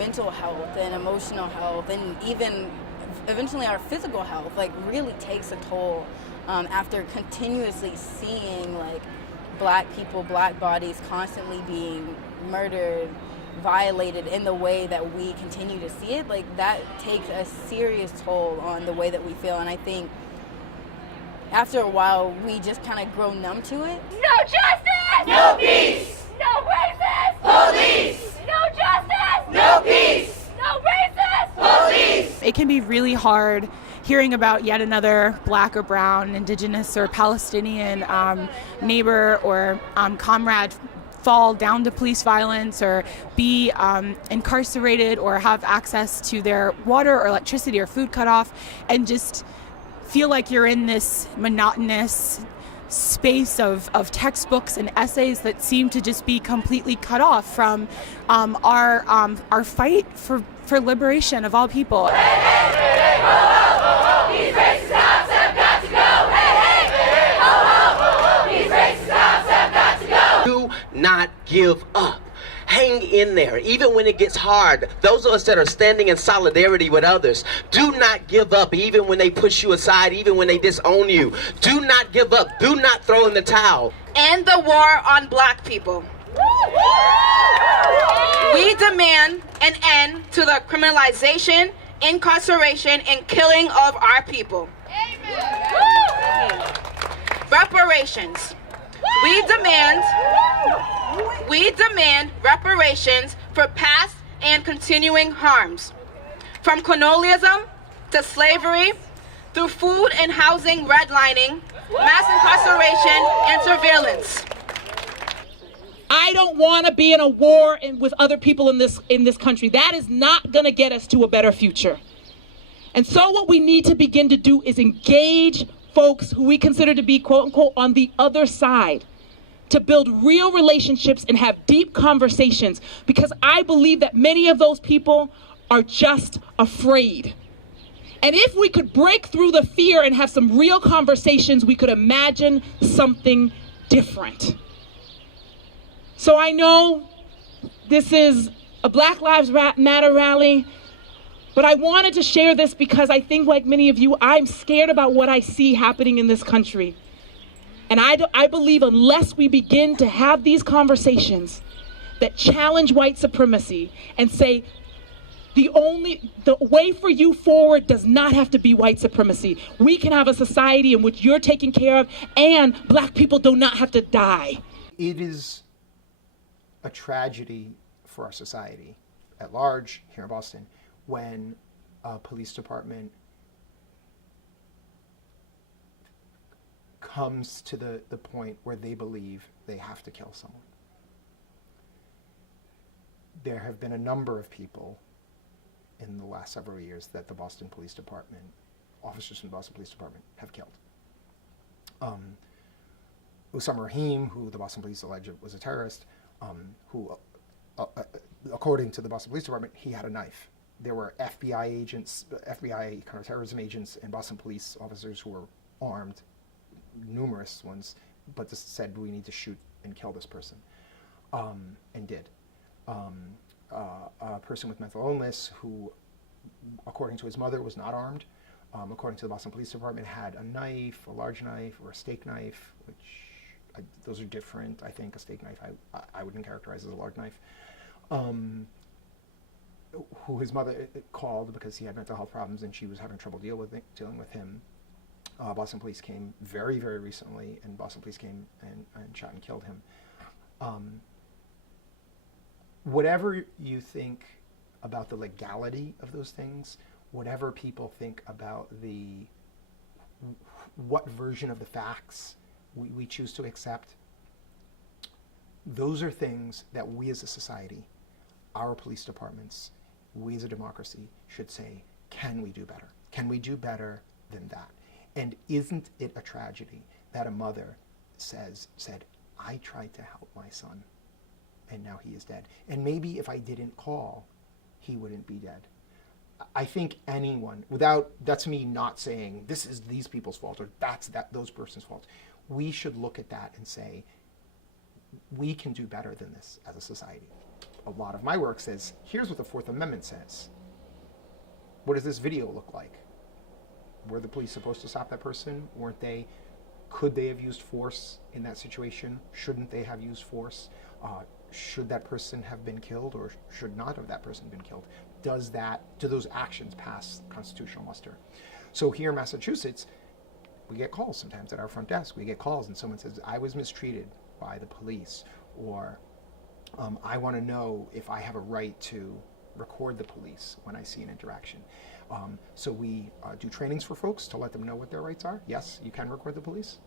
mental health and emotional health and even eventually our physical health like really takes a toll after continuously seeing like Black people, Black bodies constantly being murdered, violated in the way that we continue to see it. Like that takes a serious toll on the way that we feel, and I think after a while we just kind of grow numb to it. No justice! No peace! No racist! Police! No justice! No peace! No racist! Police! It can be really hard hearing about yet another Black or brown, Indigenous or Palestinian neighbor or comrade fall down to police violence or be incarcerated or have access to their water or electricity or food cut off, and just feel like you're in this monotonous space of textbooks and essays that seem to just be completely cut off from our fight for liberation of all people. Hey, hey, hey, ho, ho, ho, ho. These racist cops have got to go. Hey, hey, hey, ho, ho, ho, ho. These racist cops have got to go. Do not give up. Hang in there, even when it gets hard. Those of us that are standing in solidarity with others, do not give up, even when they push you aside, even when they disown you. Do not give up. Do not throw in the towel. End the war on Black people. We demand an end to the criminalization, incarceration, and killing of our people. Reparations. We demand reparations for past and continuing harms, from colonialism to slavery, through food and housing redlining, mass incarceration, and surveillance. I don't want to be in a war with other people in this country. That is not going to get us to a better future. And so what we need to begin to do is engage folks who we consider to be, quote unquote, on the other side, to build real relationships and have deep conversations, because I believe that many of those people are just afraid. And if we could break through the fear and have some real conversations, we could imagine something different. So I know this is a Black Lives Matter rally, but I wanted to share this because I think, like many of you, I'm scared about what I see happening in this country. And I believe unless we begin to have these conversations that challenge white supremacy and say, the way for you forward does not have to be white supremacy. We can have a society in which you're taken care of and Black people do not have to die. It is a tragedy for our society at large here in Boston when a police department comes to the point where they believe they have to kill someone. There have been a number of people in the last several years that the Boston Police Department, officers from the Boston Police Department, have killed. Usama Rahim, who the Boston Police alleged was a terrorist, who, according to the Boston Police Department, he had a knife. There were FBI agents, FBI counterterrorism agents, and Boston police officers who were armed, numerous ones, but just said, we need to shoot and kill this person, and did. A person with mental illness who, according to his mother, was not armed, according to the Boston Police Department, had a knife, a large knife, or a steak knife, which those are different. I think a steak knife I wouldn't characterize as a large knife. Who his mother called because he had mental health problems and she was having trouble dealing with him. Boston police came very, very recently, and Boston police came and shot and killed him. Whatever you think about the legality of those things, whatever people think about what version of the facts we choose to accept, those are things that we as a society, our police departments, we as a democracy should say, can we do better? Can we do better than that? And isn't it a tragedy that a mother said, I tried to help my son and now he is dead. And maybe if I didn't call, he wouldn't be dead. I think anyone, that's me not saying this is these people's fault or those person's fault. We should look at that and say, we can do better than this as a society. a lot of my work says, here's what the Fourth Amendment says. What does this video look like? Were the police supposed to stop that person? Weren't they? Could they have used force in that situation? Shouldn't they have used force? Should that person have been killed, or should not have that person been killed? Do those actions pass constitutional muster? So here in Massachusetts, we get calls sometimes at our front desk. We get calls and someone says, I was mistreated by the police, or I want to know if I have a right to record the police when I see an interaction. So we do trainings for folks to let them know what their rights are. Yes, you can record the police.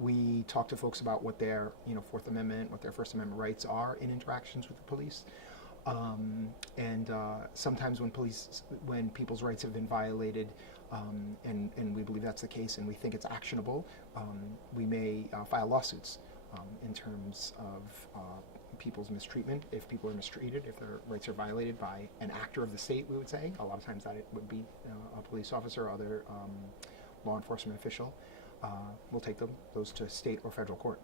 We talk to folks about what their Fourth Amendment, what their First Amendment rights are in interactions with the police. And sometimes when people's rights have been violated, and we believe that's the case and we think it's actionable, we may file lawsuits in terms of people's mistreatment. If people are mistreated, if their rights are violated by an actor of the state, we would say. A lot of times that it would be a police officer or other law enforcement official. We'll take those to state or federal court.